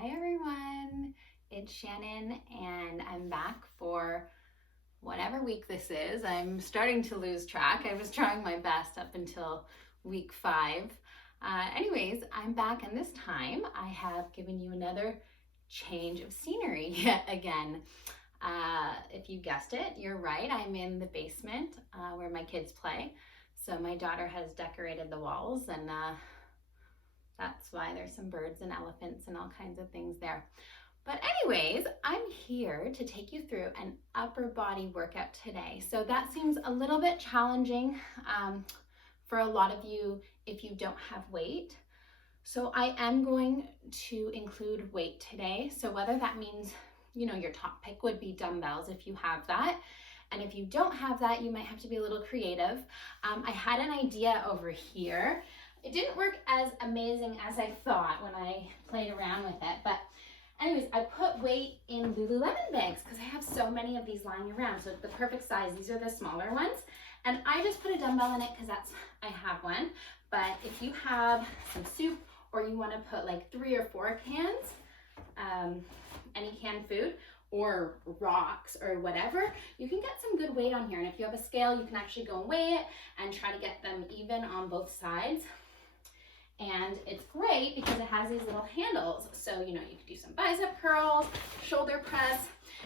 Hi everyone, it's Shannon and I'm back for whatever week this is. I'm starting to lose track. I was trying my best up until week 5. Anyways, I'm back, and this time I have given you another change of scenery yet again. If you guessed it, you're right. I'm in the basement where my kids play. So my daughter has decorated the walls, and that's why there's some birds and elephants and all kinds of things there. But anyways, I'm here to take you through an upper body workout today. So that seems a little bit challenging for a lot of you if you don't have weight. So I am going to include weight today. So whether that means, your top pick would be dumbbells if you have that. And if you don't have that, you might have to be a little creative. I had an idea over here. It didn't work as amazing as I thought when I played around with it, but anyways, I put weight in Lululemon bags because I have so many of these lying around. So it's the perfect size. These are the smaller ones. And I just put a dumbbell in it because I have one. But if you have some soup, or you want to put like 3 or 4 cans, any canned food, or rocks or whatever, you can get some good weight on here. And if you have a scale, you can actually go and weigh it and try to get them even on both sides. And it's great because it has these little handles. So, you can do some bicep curls, shoulder press.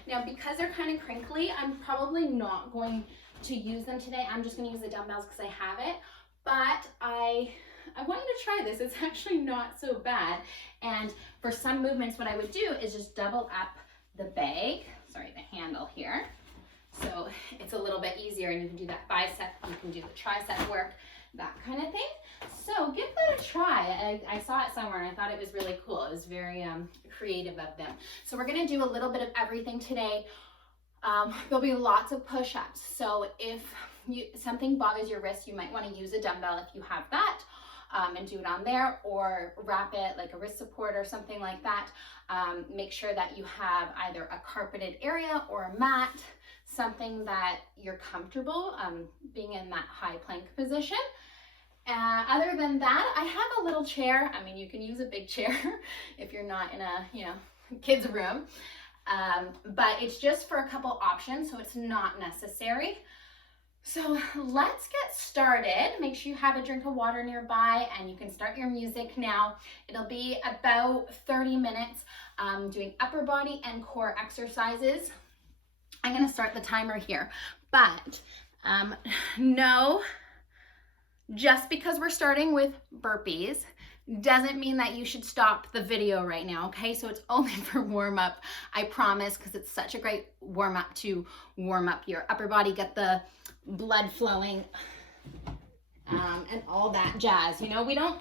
Now, because they're kind of crinkly, I'm probably not going to use them today. I'm just going to use the dumbbells because I have it. But I want you to try this. It's actually not so bad. And for some movements, what I would do is just double up the bag, the handle here. So it's a little bit easier, and you can do that bicep, you can do the tricep work, that kind of thing. So give that a try. I saw it somewhere and I thought it was really cool. It was very creative of them. So we're gonna do a little bit of everything today. There'll be lots of push-ups. So if something bothers your wrist, you might wanna use a dumbbell if you have that. And do it on there, or wrap it like a wrist support or something like that. Make sure that you have either a carpeted area or a mat, something that you're comfortable being in that high plank position. Other than that, I have a little chair. I mean, you can use a big chair if you're not in a kid's room, but it's just for a couple options, so it's not necessary. So let's get started. Make sure you have a drink of water nearby, and you can start your music now. It'll be about 30 minutes doing upper body and core exercises. I'm gonna start the timer here, but no, just because we're starting with burpees doesn't mean that you should stop the video right now, okay? So it's only for warm up, I promise, because it's such a great warm up to warm up your upper body, get the blood flowing, and all that jazz. We don't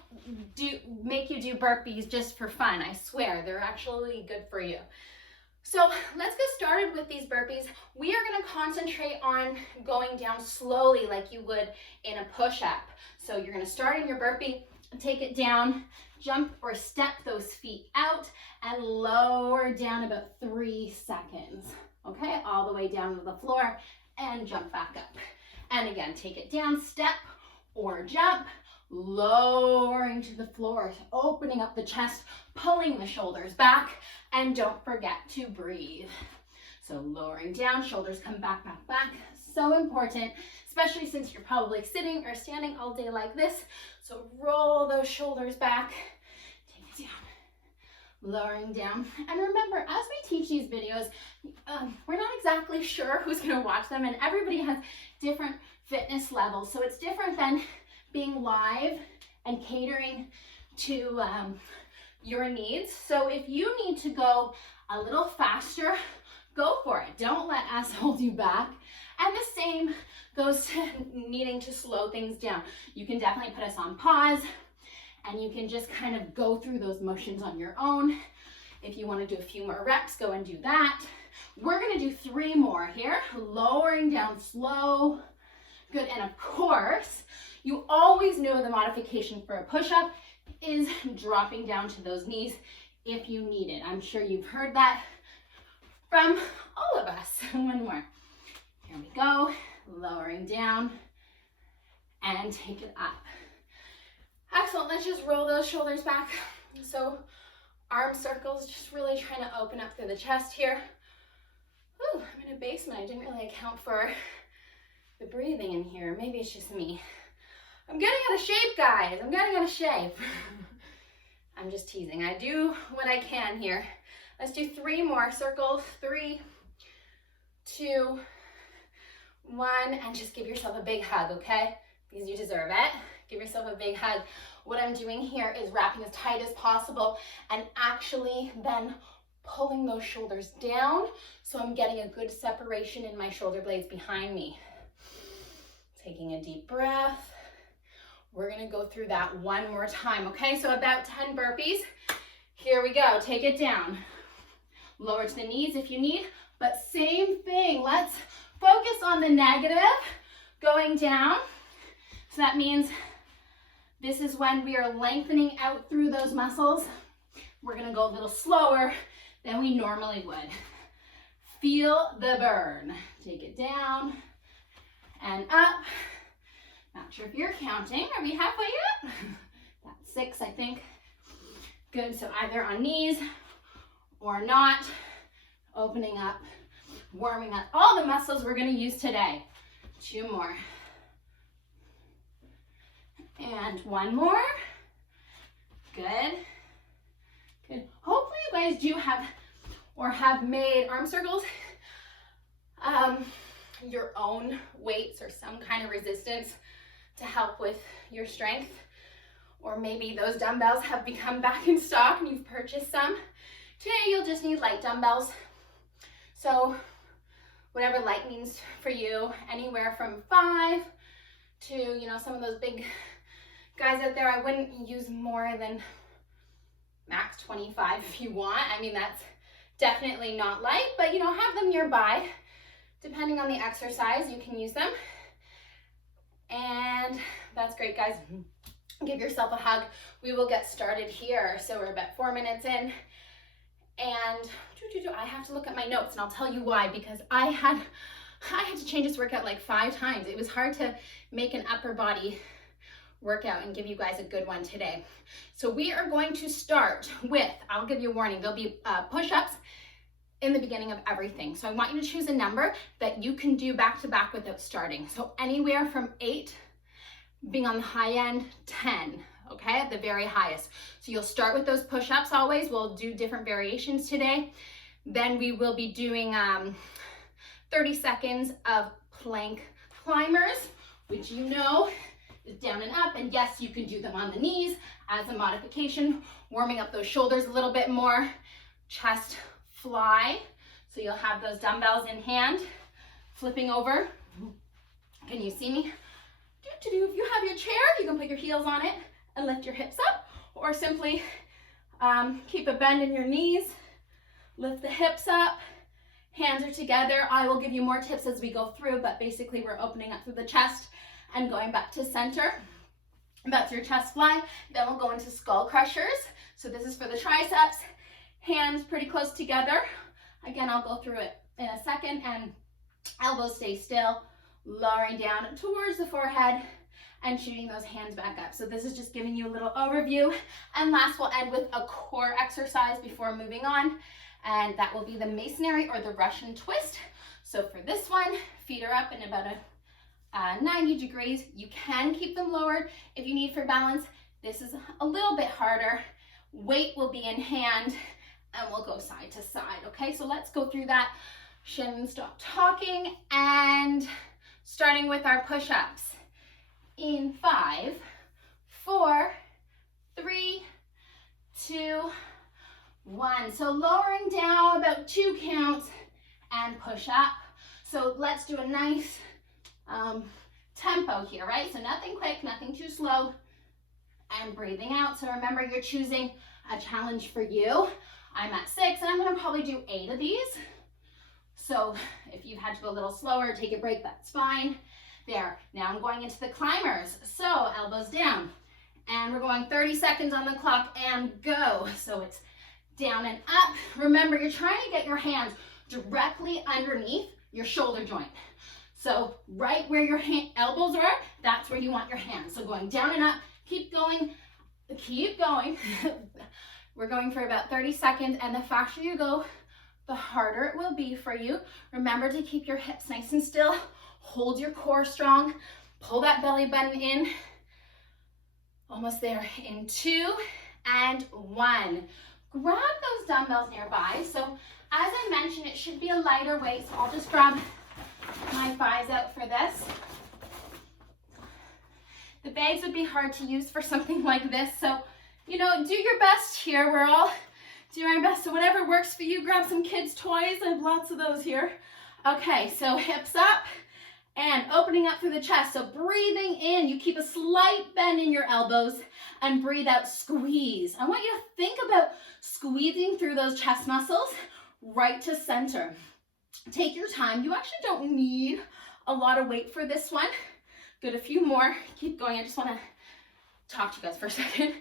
make you do burpees just for fun. I swear, they're actually good for you. So let's get started with these burpees. We are gonna concentrate on going down slowly like you would in a push-up. So you're gonna start in your burpee, take it down, jump or step those feet out, and lower down about 3 seconds. Okay, all the way down to the floor, and jump back up. And again, take it down, step or jump, lowering to the floor, opening up the chest, pulling the shoulders back, and don't forget to breathe. So lowering down, shoulders come back, back, back. So important, especially since you're probably sitting or standing all day like this. So roll those shoulders back, take it down, lowering down. And remember, as we teach these videos, we're not exactly sure who's gonna watch them, and everybody has different fitness levels. So it's different than being live and catering to your needs. So if you need to go a little faster, go for it. Don't let us hold you back. And the same goes to needing to slow things down. You can definitely put us on pause, and you can just kind of go through those motions on your own. If you want to do a few more reps, go and do that. We're going to do 3 more here, lowering down slow. Good. And of course, you always know the modification for a push-up is dropping down to those knees if you need it. I'm sure you've heard that from all of us. 1 more. Here we go. Lowering down and take it up. Excellent. Let's just roll those shoulders back. So arm circles, just really trying to open up through the chest here. Whew, I'm in a basement. I didn't really account for the breathing in here. Maybe it's just me. I'm getting out of shape, guys. I'm getting out of shape. I'm just teasing. I do what I can here. Let's do 3 more circles. 3, 2, 1, and just give yourself a big hug, okay? Because you deserve it. Give yourself a big hug. What I'm doing here is wrapping as tight as possible and actually then pulling those shoulders down so I'm getting a good separation in my shoulder blades behind me. Taking a deep breath. We're gonna go through that one more time, okay? So about 10 burpees. Here we go, take it down. Lower to the knees if you need, but same thing. Let's focus on the negative, going down. So that means this is when we are lengthening out through those muscles. We're gonna go a little slower than we normally would. Feel the burn. Take it down and up. Not sure if you're counting. Are we halfway yet? That's 6, I think. Good, so either on knees or not. Opening up, warming up all the muscles we're gonna use today. 2 more. And 1 more. Good. Good. Hopefully you guys do have made arm circles your own weights or some kind of resistance to help with your strength. Or maybe those dumbbells have become back in stock and you've purchased some. Today you'll just need light dumbbells. So whatever light means for you, anywhere from 5 to, some of those big guys out there, I wouldn't use more than max 25 if you want. I mean, that's definitely not light, but have them nearby. Depending on the exercise, you can use them. And that's great, guys. Give yourself a hug. We will get started here. So we're about 4 minutes in. And I have to look at my notes and I'll tell you why, because I had to change this workout like 5 times. It was hard to make an upper body workout and give you guys a good one today. So we are going to start with, I'll give you a warning, there'll be push-ups in the beginning of everything. So I want you to choose a number that you can do back to back without starting. So anywhere from 8, being on the high end, 10, okay, at the very highest. So you'll start with those push-ups always. We'll do different variations today. Then we will be doing 30 seconds of plank climbers, which is down and up. And yes, you can do them on the knees as a modification, warming up those shoulders a little bit more. Chest fly. So you'll have those dumbbells in hand, flipping over. Can you see me? If you have your chair, you can put your heels on it and lift your hips up, or simply keep a bend in your knees, lift the hips up, hands are together. I will give you more tips as we go through, but basically we're opening up through the chest and going back to center. That's your chest fly. Then we'll go into skull crushers. So this is for the triceps. Hands pretty close together. Again, I'll go through it in a second, and elbows stay still, lowering down towards the forehead and shooting those hands back up. So this is just giving you a little overview. And last, we'll end with a core exercise before moving on, and that will be the masonry or the Russian twist. So for this one, feet are up in about a 90 degrees. You can keep them lowered if you need for balance. This is a little bit harder. Weight will be in hand, and we'll go side to side, okay? So let's go through that. Shannon, stop talking, and starting with our push-ups. In 5, 4, 3, 2, 1. So lowering down about 2 counts and push up. So let's do a nice tempo here, right? So nothing quick, nothing too slow, and breathing out. So remember, you're choosing a challenge for you. I'm at 6, and I'm gonna probably do 8 of these. So if you had to go a little slower, take a break, that's fine. There, now I'm going into the climbers. So elbows down, and we're going 30 seconds on the clock and go. So it's down and up. Remember, you're trying to get your hands directly underneath your shoulder joint. So right where your elbows are, that's where you want your hands. So going down and up, keep going, keep going. We're going for about 30 seconds, and the faster you go, the harder it will be for you. Remember to keep your hips nice and still. Hold your core strong. Pull that belly button in. Almost there in 2 and 1. Grab those dumbbells nearby. So as I mentioned, it should be a lighter weight. So I'll just grab my thighs out for this. The bags would be hard to use for something like this. So, you know, do your best here. We're all doing our best. So whatever works for you, grab some kids' toys. I have lots of those here. Okay, so hips up and opening up through the chest. So breathing in, you keep a slight bend in your elbows and breathe out, squeeze. I want you to think about squeezing through those chest muscles right to center. Take your time. You actually don't need a lot of weight for this one. Good, a few more. Keep going. I just want to talk to you guys for a second.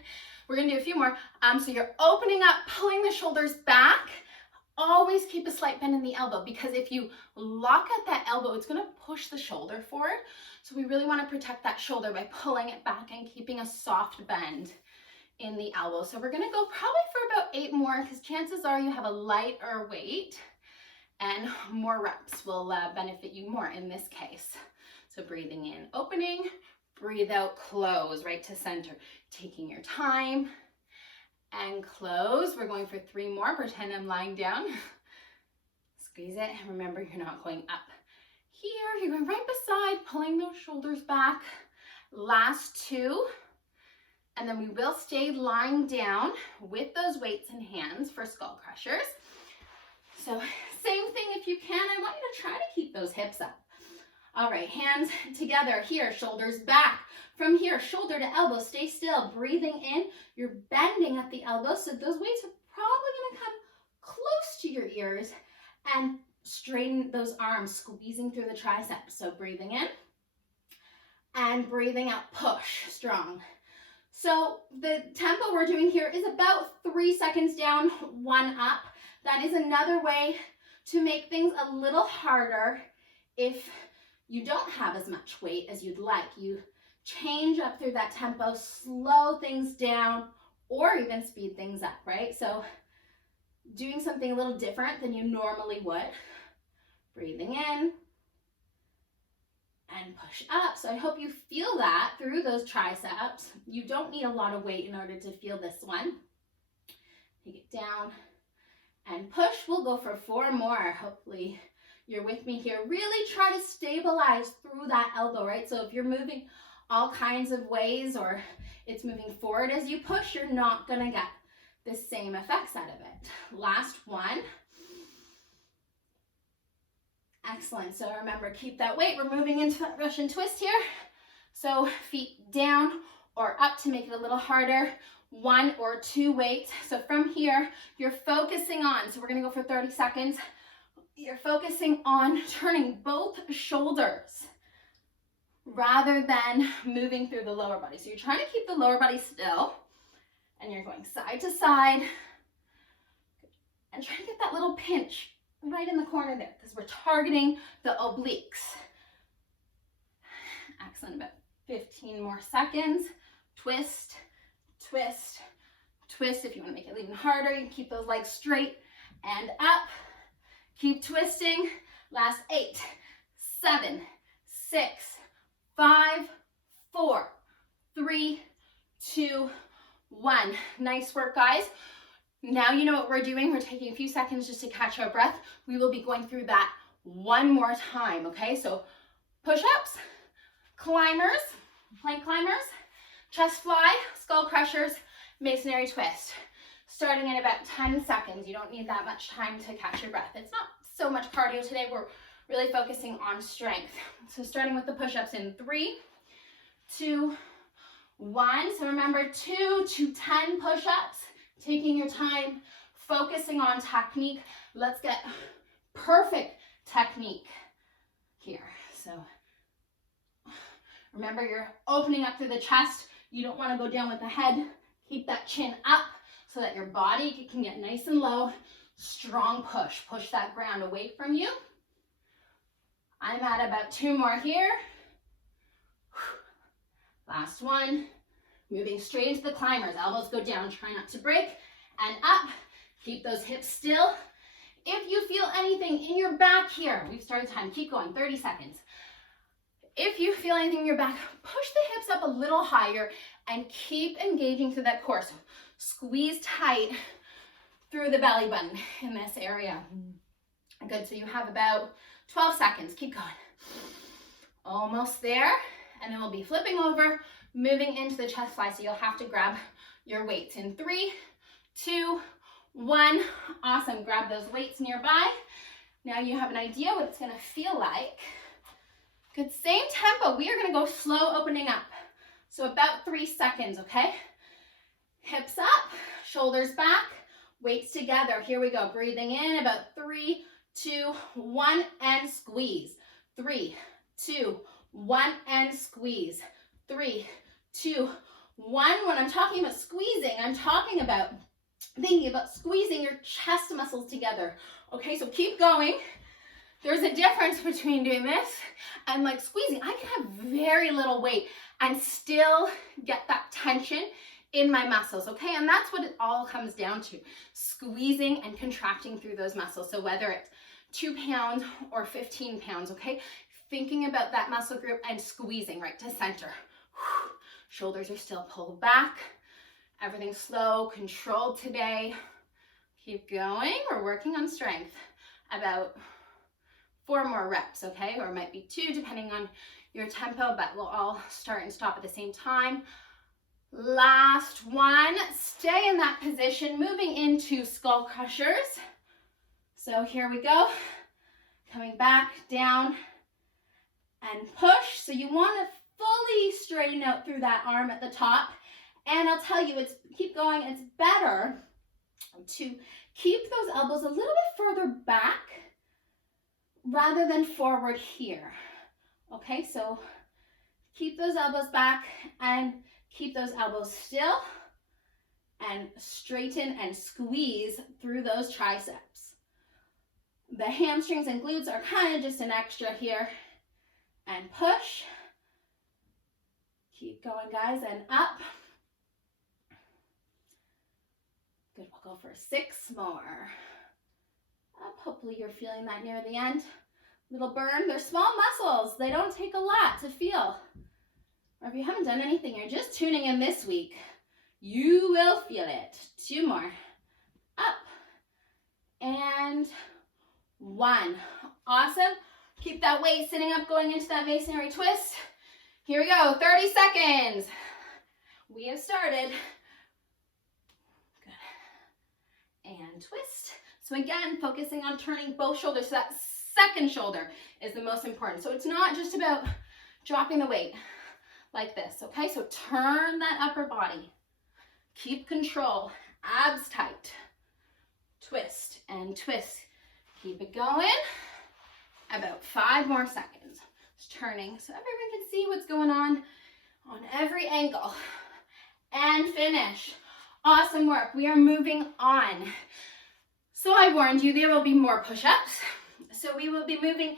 We're going to do a few more. So you're opening up, pulling the shoulders back. Always keep a slight bend in the elbow, because if you lock at that elbow, it's going to push the shoulder forward. So we really want to protect that shoulder by pulling it back and keeping a soft bend in the elbow. So we're going to go probably for about 8 more, because chances are you have a lighter weight and more reps will benefit you more in this case. So breathing in, opening, breathe out, close right to center. Taking your time and close. We're going for 3 more. Pretend I'm lying down. Squeeze it. And remember, you're not going up here. You're going right beside, pulling those shoulders back. Last 2. And then we will stay lying down with those weights in hands for skull crushers. So same thing if you can. I want you to try to keep those hips up. All right, hands together here, shoulders back. From here, shoulder to elbow, stay still. Breathing in, you're bending at the elbow, so those weights are probably going to come close to your ears, and straighten those arms, squeezing through the triceps. So breathing in and breathing out, push, strong. So the tempo we're doing here is about 3 seconds down, 1 up. That is another way to make things a little harder if you don't have as much weight as you'd like. You change up through that tempo, slow things down, or even speed things up, right? So doing something a little different than you normally would. Breathing in and push up. So I hope you feel that through those triceps. You don't need a lot of weight in order to feel this one. Take it down and push. We'll go for 4 more. Hopefully you're with me here. Really try to stabilize through that elbow, right? So if you're moving all kinds of ways, or it's moving forward as you push, you're not going to get the same effects out of it. Last one. Excellent. So remember, keep that weight. We're moving into that Russian twist here. So feet down or up to make it a little harder. 1 or 2 weights. So from here, you're focusing on, so we're going to go for 30 seconds. You're focusing on turning both shoulders rather than moving through the lower body. So you're trying to keep the lower body still, and you're going side to side, and try to get that little pinch right in the corner there, because we're targeting the obliques. Excellent. About 15 more seconds. Twist, twist, twist. If you want to make it even harder, you can keep those legs straight and up. Keep twisting. Last 8, 7, 6, 5, 4, 3, 2, 1. Nice work, guys. Now you know what we're doing. We're taking a few seconds just to catch our breath. We will be going through that 1 more time, okay? So push-ups, climbers, plank climbers, chest fly, skull crushers, masonry twist. Starting in about 10 seconds. You don't need that much time to catch your breath. It's not so much cardio today. We're really focusing on strength. So starting with the push-ups in 3, 2, 1. So remember, 2 to 10 push-ups. Taking your time, focusing on technique. Let's get perfect technique here. So remember, you're opening up through the chest. You don't want to go down with the head. Keep that chin up so that your body can get nice and low. Strong push. Push that ground away from you. I'm at about 2 more here. Last one. Moving straight into the climbers. Elbows go down. Try not to break. and up. Keep those hips still. If you feel anything in your back here, we've started time, keep going, 30 seconds. If you feel anything in your back, push the hips up a little higher and keep engaging through that core. So squeeze tight through the belly button in this area. Good, so you have about 12 seconds, keep going. Almost there, and then we'll be flipping over, moving into the chest fly, so you'll have to grab your weights in 3, 2, 1. Awesome, grab those weights nearby. Now you have an idea what it's gonna feel like. Good, same tempo. We are gonna go slow opening up. So about 3 seconds, okay? Hips up, shoulders back, weights together. Here we go, breathing in, about 3, 2, 1, and squeeze. 3, 2, 1, and squeeze. 3, 2, 1. When I'm talking about squeezing, I'm talking about thinking about squeezing your chest muscles together. Okay, so keep going. There's a difference between doing this and like squeezing. I can have very little weight and still get that tension in my muscles, okay? And that's what it all comes down to, squeezing and contracting through those muscles. So whether it's 2 pounds or 15 pounds, okay? Thinking about that muscle group and squeezing right to center. Shoulders are still pulled back. Everything's slow, controlled today. Keep going. We're working on strength. About 4 more reps, okay? Or it might be 2 depending on your tempo, but we'll all start and stop at the same time. Last one. Stay in that position, moving into skull crushers. So here we go. Coming back, down, and push. So you want to fully straighten out through that arm at the top. And I'll tell you, keep going. It's better to keep those elbows a little bit further back rather than forward here. Okay, so keep those elbows back and keep those elbows still and straighten and squeeze through those triceps. The hamstrings and glutes are kind of just an extra here. And push. Keep going, guys, and up. Good, we'll go for 6 more. Up, hopefully you're feeling that near the end. Little burn, they're small muscles. They don't take a lot to feel. Or if you haven't done anything, you're just tuning in this week, you will feel it. 2 more. Up. And 1. Awesome. Keep that weight sitting up, going into that masonry twist. Here we go, 30 seconds. We have started. Good. And twist. So again, focusing on turning both shoulders. So that second shoulder is the most important. So it's not just about dropping the weight like this, okay? So turn that upper body. Keep control, abs tight. Twist and twist. Keep it going. About 5 more seconds. Just turning so everyone can see what's going on every angle. And finish. Awesome work. We are moving on. So I warned you there will be more push-ups. So we will be moving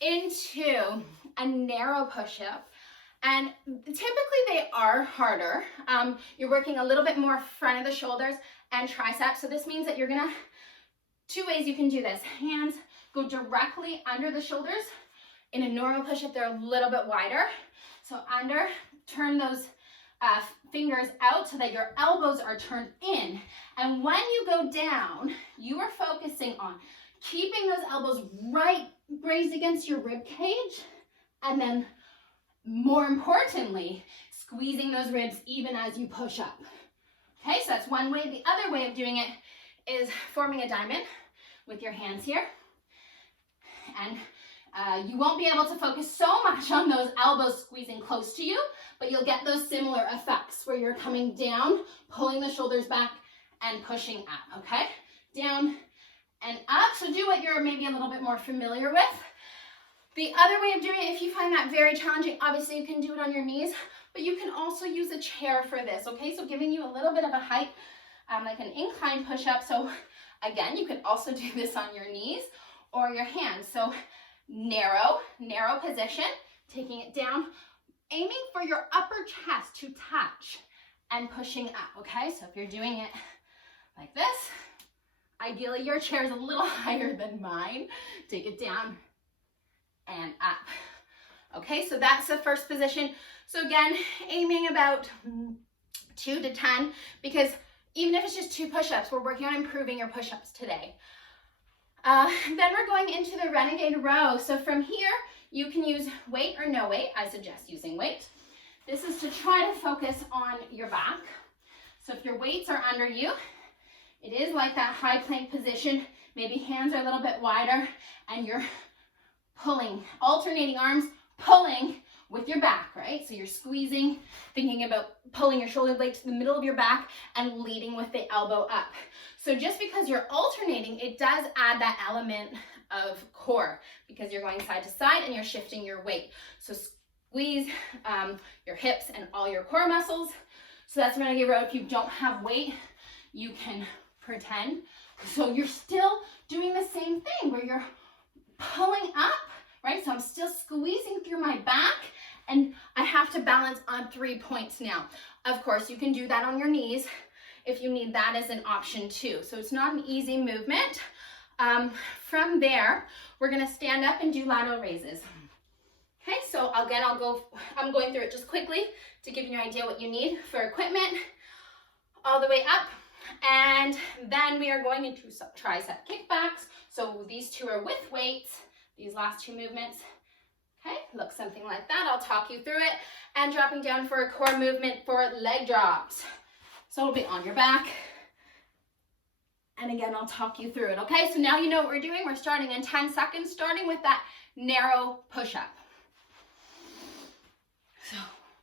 into a narrow push-up. And typically they are harder. You're working a little bit more front of the shoulders and triceps. So this means that you're gonna, 2 ways you can do this. Hands go directly under the shoulders. In a normal push-up, they're a little bit wider. So under, turn those fingers out so that your elbows are turned in. And when you go down, you are focusing on keeping those elbows right raised against your rib cage. And then more importantly, squeezing those ribs even as you push up. Okay, so that's one way. The other way of doing it is forming a diamond with your hands here. And you won't be able to focus so much on those elbows squeezing close to you, but you'll get those similar effects where you're coming down, pulling the shoulders back and pushing up, okay? Down and up. So do what you're maybe a little bit more familiar with. The other way of doing it, if you find that very challenging, obviously you can do it on your knees, but you can also use a chair for this, okay? So giving you a little bit of a height, like an incline push-up. So again, you could also do this on your knees or your hands. So narrow position, taking it down, aiming for your upper chest to touch and pushing up, okay? So if you're doing it like this. Ideally, your chair is a little higher than mine. Take it down and up. Okay, so that's the first position. So again, aiming about 2 to 10, because even if it's just 2 push-ups, we're working on improving your push-ups today. Then we're going into the renegade row. So from here, you can use weight or no weight. I suggest using weight. This is to try to focus on your back. So if your weights are under you, it is like that high plank position. Maybe hands are a little bit wider and you're pulling, alternating arms, pulling with your back, right? So you're squeezing, thinking about pulling your shoulder blade to the middle of your back and leading with the elbow up. So just because you're alternating, it does add that element of core because you're going side to side and you're shifting your weight. So squeeze your hips and all your core muscles. So that's renegade row. If you don't have weight, you can pretend. So you're still doing the same thing where you're pulling up, right? So I'm still squeezing through my back and I have to balance on 3 points now. Of course, you can do that on your knees if you need that as an option too. So it's not an easy movement. From there, we're gonna stand up and do lateral raises. Okay, so again, I'm going through it just quickly to give you an idea what you need for equipment all the way up. And then we are going into tricep kickbacks. So these 2 are with weights, these last 2 movements. Okay, looks something like that. I'll talk you through it. And dropping down for a core movement for leg drops. So it'll be on your back. And again, I'll talk you through it. Okay, so now you know what we're doing. We're starting in 10 seconds, starting with that narrow push-up. So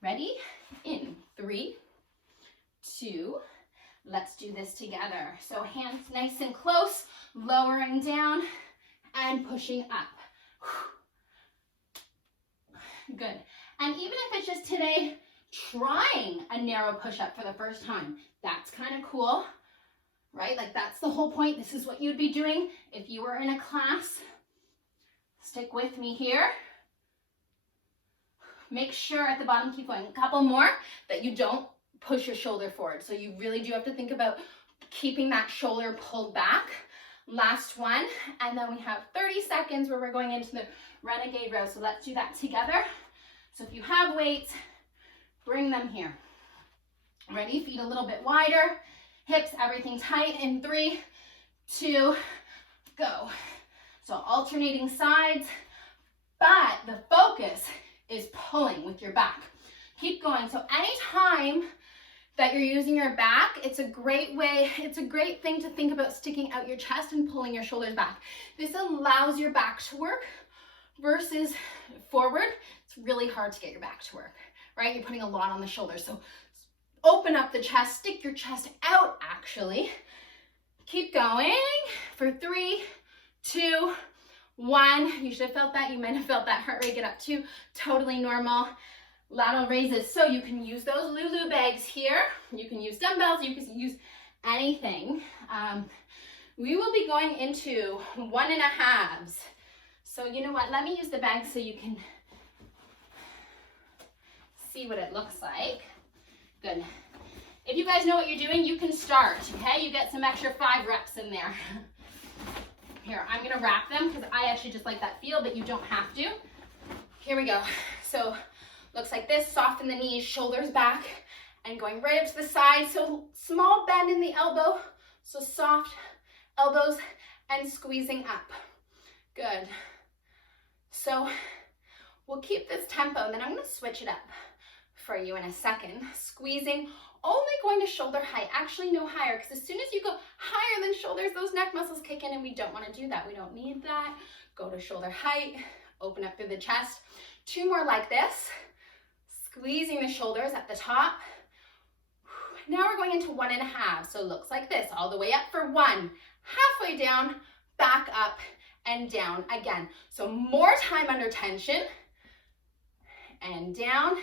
ready? In 3, 2, let's do this together. So hands nice and close, lowering down and pushing up. Good. And even if it's just today, trying a narrow push-up for the first time, that's kind of cool, right? Like that's the whole point. This is what you'd be doing if you were in a class. Stick with me here. Make sure at the bottom, keep going. A couple more, that you don't push your shoulder forward. So you really do have to think about keeping that shoulder pulled back. Last one, and then we have 30 seconds where we're going into the renegade row. So let's do that together. So if you have weights, bring them here. Ready? Feet a little bit wider, hips, everything tight in 3, 2, go. So alternating sides, but the focus is pulling with your back. Keep going. So anytime that you're using your back, it's a great thing to think about sticking out your chest and pulling your shoulders back. This allows your back to work versus forward. It's really hard to get your back to work, right? You're putting a lot on the shoulders. So open up the chest, stick your chest out actually. Keep going for 3, 2, 1. You should have felt that. You might have felt that heart rate get up too. Totally normal. Lateral raises. So you can use those Lulu bags here. You can use dumbbells. You can use anything. We will be going into 1.5s. So you know what? Let me use the bag so you can see what it looks like. Good. If you guys know what you're doing, you can start, okay? You get some extra 5 reps in there. Here, I'm gonna wrap them because I actually just like that feel, but you don't have to. Here we go. So looks like this, soften the knees, shoulders back, and going right up to the side. So small bend in the elbow, so soft elbows and squeezing up. Good. So we'll keep this tempo, and then I'm gonna switch it up for you in a second. Squeezing, only going to shoulder height, actually no higher, because as soon as you go higher than shoulders, those neck muscles kick in, and we don't want to do that. We don't need that. Go to shoulder height, open up through the chest. 2 more like this, squeezing the shoulders at the top. Now we're going into 1.5, so it looks like this, all the way up for 1, halfway down, back up, and down again. So more time under tension, and down,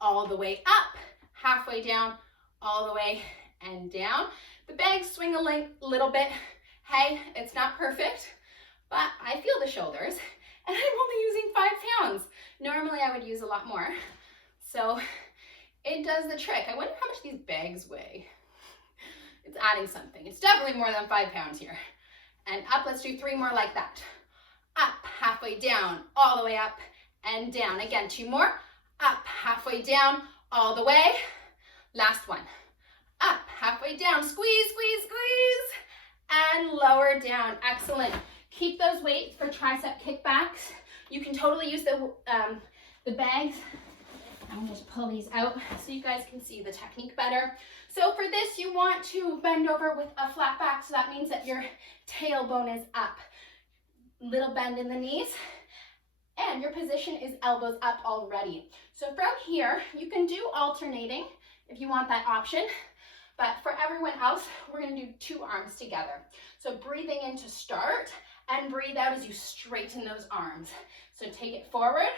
all the way up, halfway down, all the way and down. The bags swing a little bit. Hey, it's not perfect, but I feel the shoulders, and I'm only using 5 pounds. Normally I would use a lot more. So it does the trick. I wonder how much these bags weigh. It's adding something. It's definitely more than 5 pounds here. And up, let's do 3 more like that. Up, halfway down, all the way up and down. Again, 2 more. Up, halfway down, all the way. Last one. Up, halfway down, squeeze, squeeze, squeeze. And lower down. Excellent. Keep those weights for tricep kickbacks. You can totally use the bags. I'm going to just pull these out so you guys can see the technique better. So for this, you want to bend over with a flat back. So that means that your tailbone is up. Little bend in the knees. And your position is elbows up already. So from here, you can do alternating if you want that option. But for everyone else, we're going to do 2 arms together. So breathing in to start and breathe out as you straighten those arms. So take it forward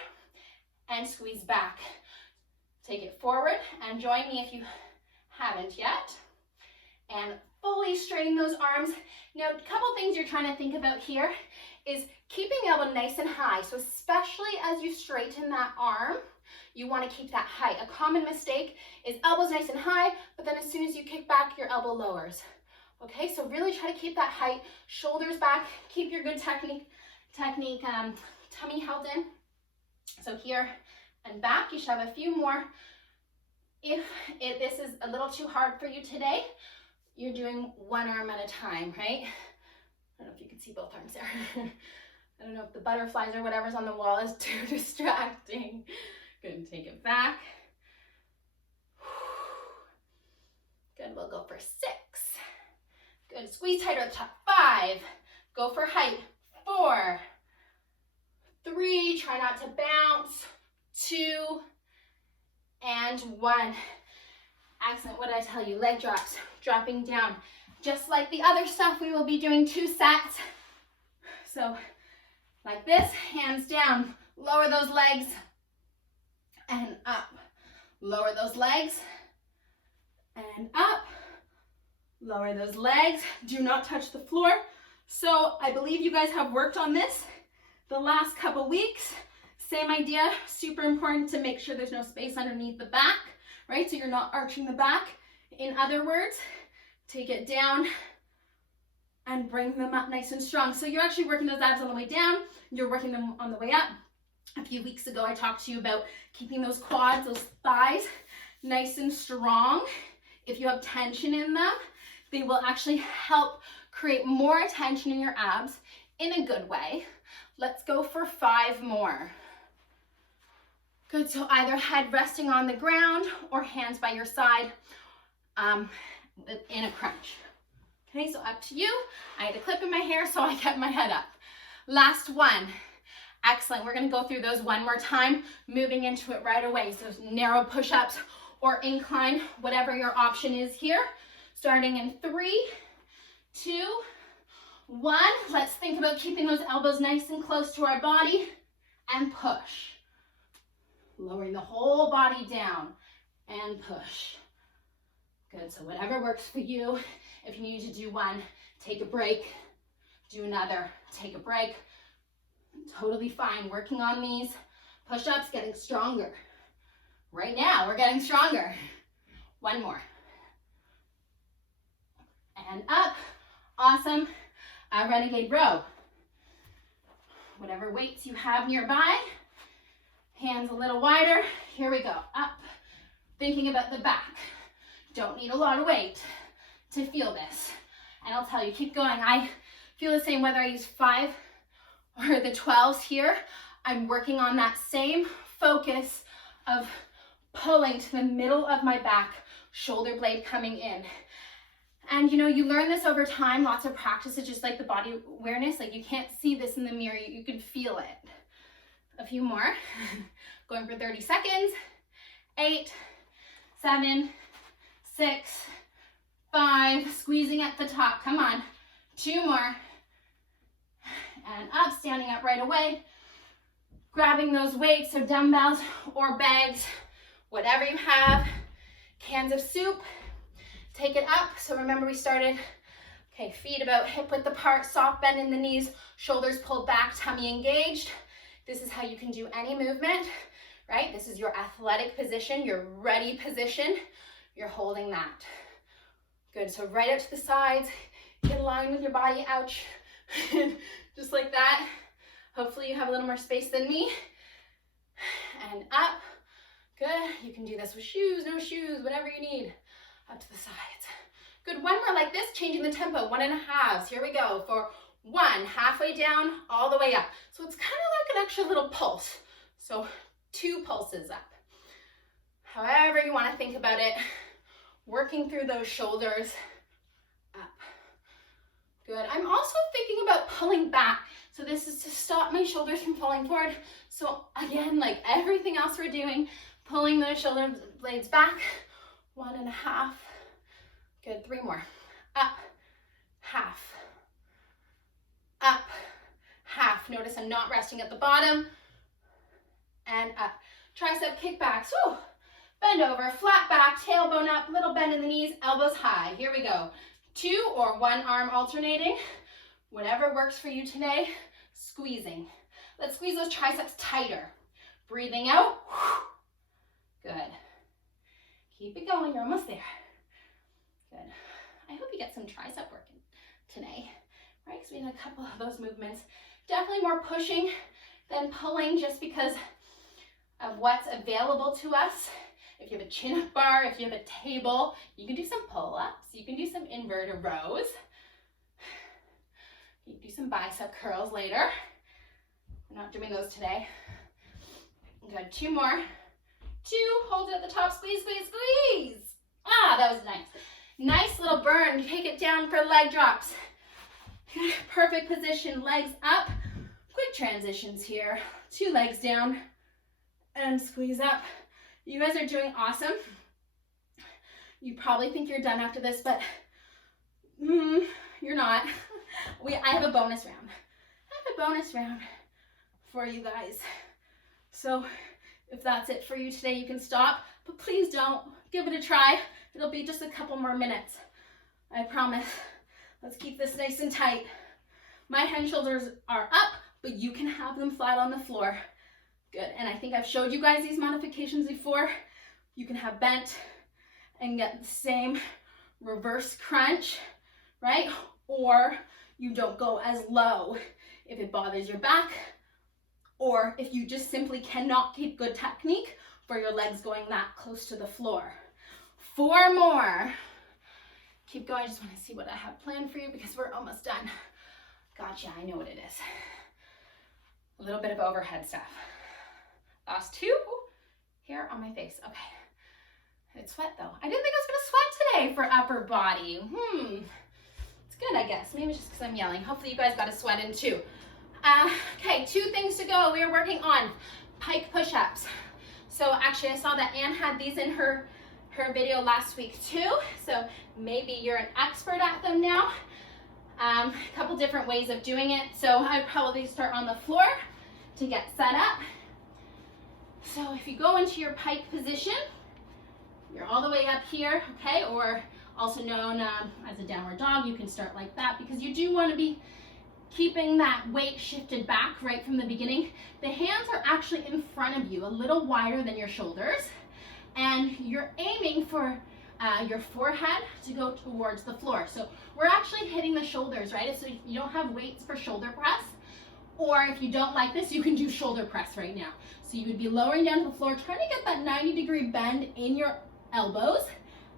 and squeeze back. Take it forward and join me if you haven't yet. And fully straighten those arms. Now, a couple things you're trying to think about here is keeping the elbow nice and high. So especially as you straighten that arm, you want to keep that height. A common mistake is elbows nice and high, but then as soon as you kick back, your elbow lowers. Okay, so really try to keep that height, shoulders back, keep your good technique, tummy held in. So here and back, you should have a few more. If this is a little too hard for you today, you're doing 1 arm at a time, right? I don't know if you can see both arms there. I don't know if the butterflies or whatever's on the wall is too distracting. Good, take it back. Good, we'll go for 6. Good, squeeze tighter at the top. 5, go for height. 4, 3, try not to bounce. 2, and 1. Excellent, what did I tell you? Leg drops, dropping down. Just like the other stuff, we will be doing 2 sets. So like this, hands down, lower those legs and up. Lower those legs and up. Lower those legs. Do not touch the floor. So I believe you guys have worked on this the last couple weeks. Same idea, super important to make sure there's no space underneath the back, right? So you're not arching the back. In other words, take it down and bring them up nice and strong. So you're actually working those abs on the way down. You're working them on the way up. A few weeks ago, I talked to you about keeping those quads, those thighs, nice and strong. If you have tension in them, they will actually help create more tension in your abs in a good way. Let's go for 5 more. Good, so either head resting on the ground or hands by your side in a crunch. Okay, so up to you. I had a clip in my hair, so I kept my head up. Last one. Excellent, we're gonna go through those one more time, moving into it right away. So narrow push-ups or incline, whatever your option is here. Starting in 3, 2, 1. Let's think about keeping those elbows nice and close to our body and push. Lowering the whole body down and push. Good, so whatever works for you. If you need to do one, take a break. Do another, take a break. Totally fine, working on these push-ups, getting stronger. Right now, we're getting stronger. 1 more. And up, awesome. Renegade row. Whatever weights you have nearby. Hands a little wider. Here we go. Up. Thinking about the back. Don't need a lot of weight to feel this. And I'll tell you, keep going. I feel the same whether I use 5 or the 12s here. I'm working on that same focus of pulling to the middle of my back, shoulder blade coming in. And you know, you learn this over time, lots of practice. It's just like the body awareness. Like you can't see this in the mirror, you can feel it. A few more. Going for 30 seconds. 8, 7, 6, 5. Squeezing at the top. Come on. 2 more. And up, standing up right away. Grabbing those weights, so dumbbells or bags, whatever you have. Cans of soup. Take it up. So remember we started, okay, feet about hip width apart, soft bend in the knees, shoulders pulled back, tummy engaged. This is how you can do any movement, right? This is your athletic position, your ready position. You're holding that. Good, so right out to the sides, get aligned with your body, ouch. Just like that. Hopefully you have a little more space than me. And up, good. You can do this with shoes, no shoes, whatever you need. Up to the sides. Good, one more like this, changing the tempo, 1.5s. Here we go for 1, halfway down, all the way up. So it's kind of like an extra little pulse. So 2 pulses up. However you want to think about it, working through those shoulders, up. Good, I'm also thinking about pulling back. So this is to stop my shoulders from falling forward. So again, like everything else we're doing, pulling those shoulder blades back, 1.5. Good, 3 more. Up, half. Up, half. Notice I'm not resting at the bottom. And up. Tricep kickbacks. Woo. Bend over, flat back, tailbone up, little bend in the knees, elbows high. Here we go. 2 or 1 arm alternating. Whatever works for you today. Squeezing. Let's squeeze those triceps tighter. Breathing out. Good. Keep it going. You're almost there. Good. I hope you get some tricep work today, right? Because we had a couple of those movements. Definitely more pushing than pulling just because of what's available to us. If you have a chin-up bar, if you have a table, you can do some pull-ups. You can do some inverted rows. You can do some bicep curls later. We're not doing those today. Good, 2 more. 2, hold it at the top, squeeze, squeeze, squeeze. Ah, that was nice. Nice little burn. Take it down for leg drops. Perfect position, legs up. Quick transitions here. 2 legs down and squeeze up. You guys are doing awesome. You probably think you're done after this, but you're not. I have a bonus round. I have a bonus round for you guys. So if that's it for you today, you can stop, but please don't. Give it a try. It'll be just a couple more minutes. I promise. Let's keep this nice and tight. My head and shoulders are up, but you can have them flat on the floor. Good, and I think I've showed you guys these modifications before. You can have bent and get the same reverse crunch, right? Or you don't go as low if it bothers your back, or if you just simply cannot keep good technique for your legs going that close to the floor. 4 more. Keep going, I just want to see what I have planned for you because we're almost done. Gotcha, I know what it is. A little bit of overhead stuff. Last 2. Hair on my face, okay. It's wet though. I didn't think I was gonna sweat today for upper body. It's good, I guess. Maybe it's just because I'm yelling. Hopefully you guys got a sweat in too. Okay, 2 things to go. We are working on pike push-ups. So actually I saw that Anne had these in her video last week too. So maybe you're an expert at them now. A couple different ways of doing it. So I'd probably start on the floor to get set up. So if you go into your pike position, you're all the way up here, okay? Or also known as a downward dog, you can start like that because you do want to be keeping that weight shifted back right from the beginning. The hands are actually in front of you, a little wider than your shoulders, and you're aiming for your forehead to go towards the floor. So we're actually hitting the shoulders, right? So if you don't have weights for shoulder press, or if you don't like this, you can do shoulder press right now. So you would be lowering down to the floor, trying to get that 90-degree bend in your elbows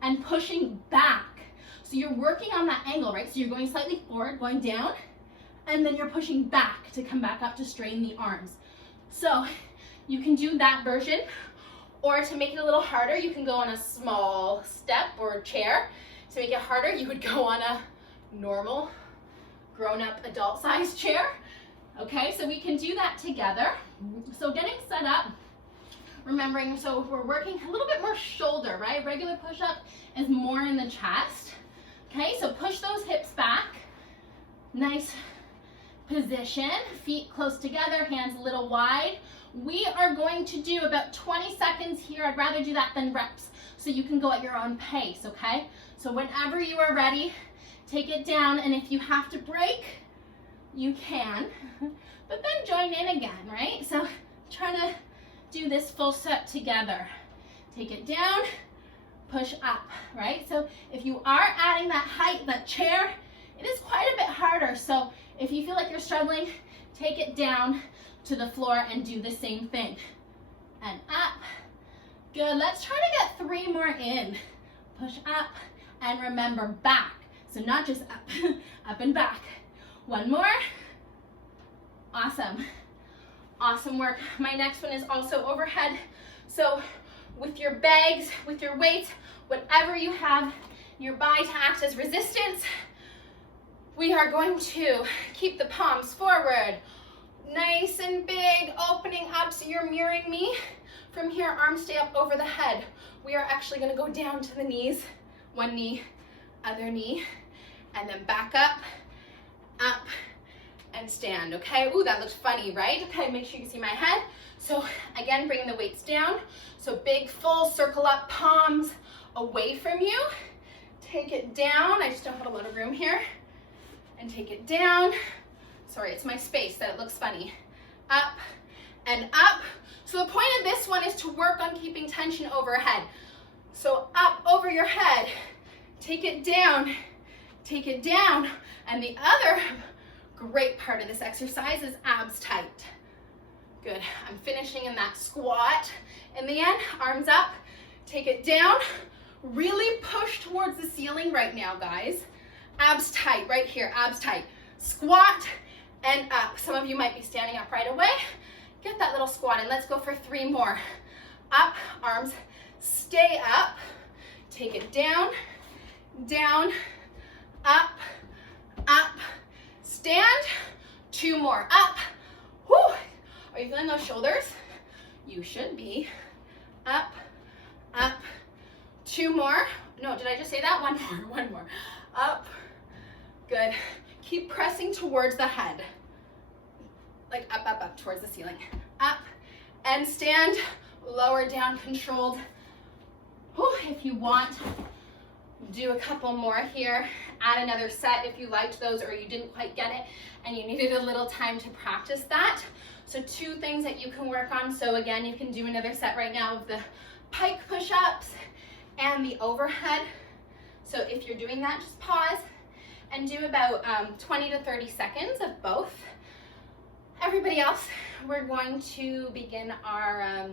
and pushing back. So you're working on that angle, right? So you're going slightly forward, going down, and then you're pushing back to come back up to straighten the arms. So you can do that version, or to make it a little harder, you can go on a small step or chair. To make it harder, you would go on a normal grown-up adult-sized chair. Okay, so we can do that together. So getting set up, remembering, so we're working a little bit more shoulder, right? Regular push-up is more in the chest. Okay, so push those hips back. Nice position, feet close together, hands a little wide. We are going to do about 20 seconds here. I'd rather do that than reps, so you can go at your own pace, okay? So whenever you are ready, take it down, and if you have to break, you can, but then join in again, right? So try to do this full set together. Take it down, push up, right? So if you are adding that height, that chair, it is quite a bit harder. So if you feel like you're struggling, take it down to the floor and do the same thing. And up. Good. Let's try to get 3 more in. Push up and remember back. So not just up, up and back. 1 more. Awesome. Awesome work. My next one is also overhead. So with your bags, with your weight, whatever you have nearby to act as resistance, we are going to keep the palms forward, nice and big, opening up so you're mirroring me. From here, arms stay up over the head. We are actually going to go down to the knees, 1 knee, other knee, and then back up, and stand, okay? Ooh, that looks funny, right? Okay, make sure you can see my head. So again, bringing the weights down. So big, full circle up, palms away from you. Take it down. I just don't have a lot of room here. And take it down. Sorry, it's my space that it looks funny. Up and up. So the point of this one is to work on keeping tension overhead. So up over your head. Take it down. Take it down. And the other great part of this exercise is abs tight. Good. I'm finishing in that squat. In the end, arms up, take it down. Really push towards the ceiling right now, guys. Abs tight, right here, abs tight. Squat and up. Some of you might be standing up right away. Get that little squat in. Let's go for 3 more. Up, arms stay up. Take it down, down, up, up. Stand, 2 more, up. Whew. Are you feeling those shoulders? You should be. Up, up. 2 more. No, did I just say that? 1 more, 1 more. Up. Good. Keep pressing towards the head. Like up, up, up towards the ceiling. Up and stand. Lower down, controlled. Whew. If you want, do a couple more here. Add another set if you liked those or you didn't quite get it and you needed a little time to practice that. So 2 things that you can work on. So again, you can do another set right now of the pike push-ups and the overhead. So if you're doing that, just pause and do about 20 to 30 seconds of both. Everybody else, we're going to begin our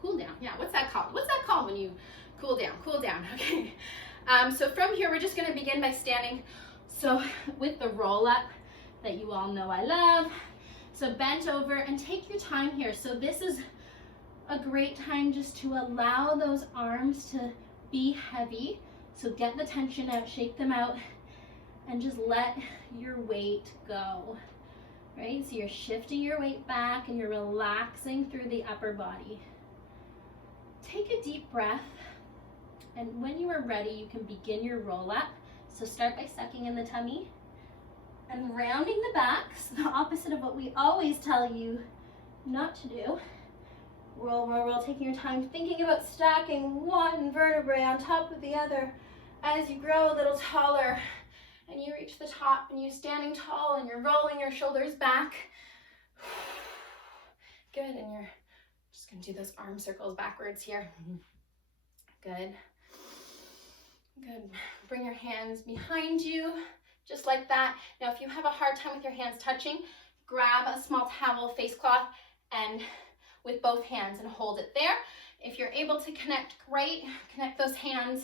cool down. Yeah, what's that called? What's that called when you cool down? Cool down, okay. So from here, we're just gonna begin by standing. So with the roll up that you all know I love. So bent over and take your time here. So this is a great time just to allow those arms to be heavy. So get the tension out, shake them out, and just let your weight go, right? So you're shifting your weight back and you're relaxing through the upper body. Take a deep breath. And when you are ready, you can begin your roll up. So start by sucking in the tummy and rounding the back, so the opposite of what we always tell you not to do. Roll, roll, roll, taking your time, thinking about stacking one vertebrae on top of the other as you grow a little taller and you reach the top and you're standing tall and you're rolling your shoulders back. Good, and you're just gonna do those arm circles backwards here. Good. Good. Bring your hands behind you, just like that. Now, if you have a hard time with your hands touching, grab a small towel, face cloth, and with both hands and hold it there. If you're able to connect, great. Connect those hands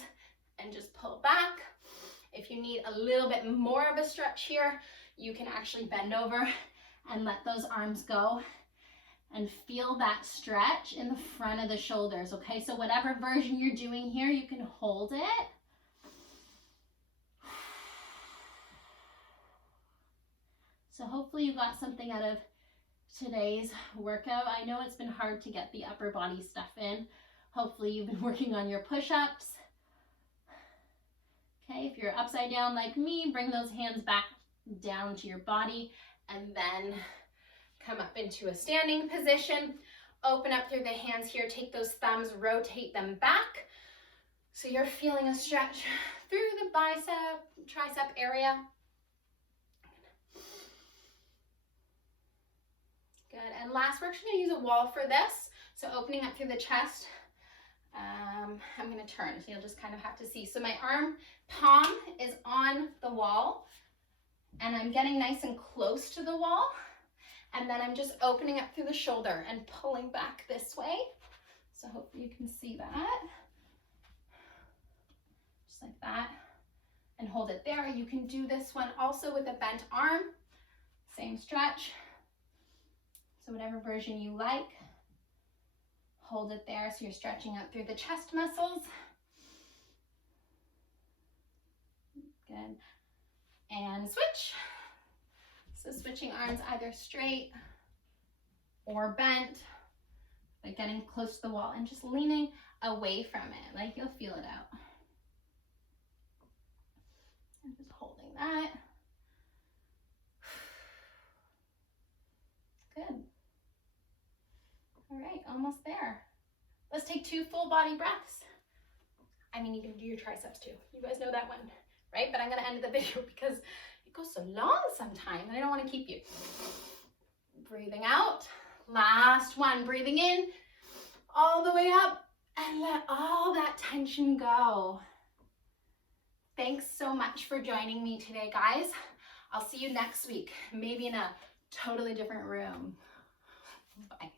and just pull back. If you need a little bit more of a stretch here, you can actually bend over and let those arms go and feel that stretch in the front of the shoulders, okay? So whatever version you're doing here, you can hold it. So hopefully you got something out of today's workout. I know it's been hard to get the upper body stuff in. Hopefully you've been working on your push-ups. Okay, if you're upside down like me, bring those hands back down to your body and then come up into a standing position. Open up through the hands here, take those thumbs, rotate them back. So you're feeling a stretch through the bicep, tricep area. Good, and last we're actually gonna use a wall for this. So opening up through the chest, I'm gonna turn, so you'll just kind of have to see. So my arm palm is on the wall, and I'm getting nice and close to the wall, and then I'm just opening up through the shoulder and pulling back this way. So hopefully you can see that. Just like that, and hold it there. You can do this one also with a bent arm, same stretch. So whatever version you like. Hold it there so you're stretching out through the chest muscles. Good. And switch. So switching arms either straight or bent, like getting close to the wall and just leaning away from it, like you'll feel it out. And just holding that. Good. All right, almost there. Let's take 2 full body breaths. I mean, you can do your triceps too. You guys know that one, right? But I'm gonna end the video because it goes so long sometimes and I don't wanna keep you. Breathing out. Last one, breathing in, all the way up, and let all that tension go. Thanks so much for joining me today, guys. I'll see you next week, maybe in a totally different room. Bye.